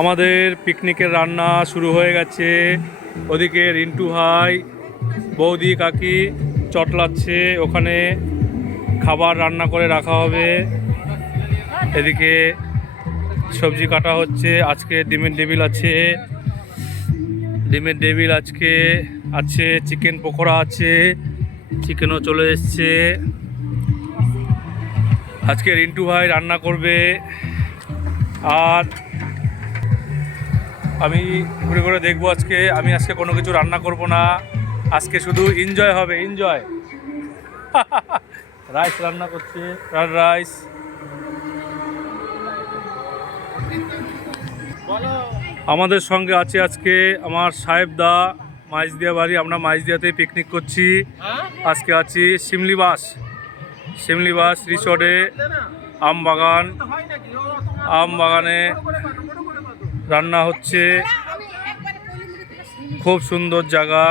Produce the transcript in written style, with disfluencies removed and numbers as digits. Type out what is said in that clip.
আমাদের পিকনিকের রান্না শুরু হয়ে গেছে। ওদিকে রিন্টু ভাই বৌদি কাকি চটলাচ্ছে, ওখানে খাবার রান্না করে রাখা হবে। এদিকে সবজি কাটা হচ্ছে। আজকে ডিমের টেবিল আছে, আজকে আছে। চিকেন পকোড়া আছে, চিকেনও চলে এসছে। আজকে রিন্টু ভাই রান্না করবে, আর আমি ঘুরে ঘুরে দেখবো। আমি আজকে কোনো কিছু রান্না করব না, আজকে শুধু এনজয় হবে, এনজয়। রাইস রান্না করছে, ফ্রাইড রাইস। আমাদের সঙ্গে আছে আজকে আমার সাহেবদা, মাইজদিয়া বাড়ি। আমরা মাইজদিয়াতেই পিকনিক করছি। আজকে আছি শিমলিবাস রিসোর্টে, আম বাগানে রান্না হচ্ছে। খুব সুন্দর জায়গা।